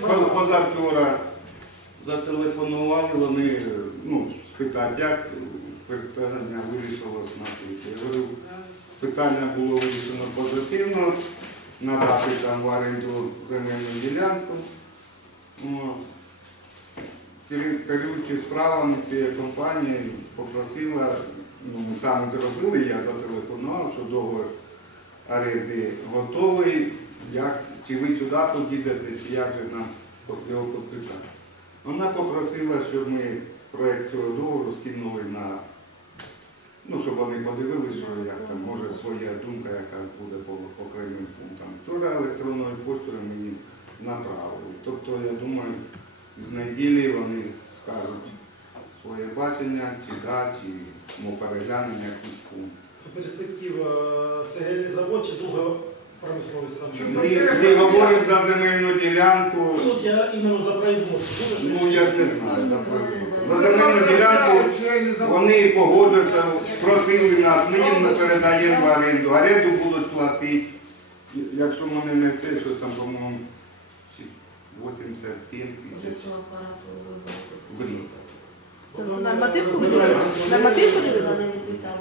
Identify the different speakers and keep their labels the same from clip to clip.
Speaker 1: Позавчора зателефонували, вони ну, спитати, як питання вирішилось на сесії. Я говорю, питання було вирішено позитивно, надати там в оренду земельну ділянку. Керуючи справами цієї компанії, попросила, ну ми самі зробили, я зателефонував, що договір оренди готовий, як, чи ви сюди підійдете, чи як же нам його підписати. Вона попросила, щоб ми проєкт цього договору скинули на, ну, щоб вони подивилися, що як там може своя думка, яка буде по окремим пунктам. Вчора електронною поштою мені направили. Тобто, я думаю, з неділі вони скажуть своє бачення, чи да, чи переглянемо якийсь пункт.
Speaker 2: Перспектива цегельний завод чи друга?
Speaker 1: Ми, ми говоримо за земельну ділянку,
Speaker 2: Тут я іменно за производство.
Speaker 1: Ну я ж не знаю, за производство. За земельну ділянку вони погоджуються, просили нас, ми їм не передаємо в оренду, оренду будуть платити. Якщо мене не це, що там, по-моєму, 87 тисяч рік.
Speaker 3: Це нормативку буде? Нормативку буде?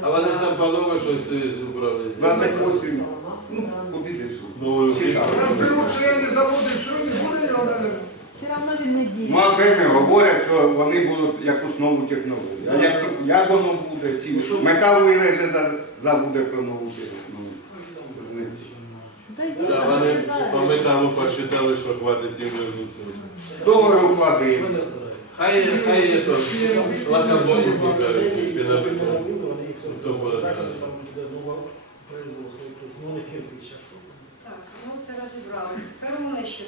Speaker 4: А вони ж там полови щось зібрали.
Speaker 1: 28, ну, куди десь?
Speaker 4: Ну,
Speaker 5: Розберуть, не заводив, що не буде навіть.
Speaker 3: Все одно він не діє.
Speaker 1: Ну, окремі говорять, що вони будуть якусь нову технологію. А як, як воно буде? Чи метал виреже за, забуде про нову технологію?
Speaker 3: Та й
Speaker 4: Да, вони по металу посчитали, що хватить їм вернутися.
Speaker 1: Договор уклади.
Speaker 4: Хай, хай є то, лакоблоки пускають, пінобетон.
Speaker 2: Вони їх
Speaker 4: Хто буде,
Speaker 2: так,
Speaker 4: да.
Speaker 2: там буде нова
Speaker 6: Так, ну це розібралися. Тепер мене ще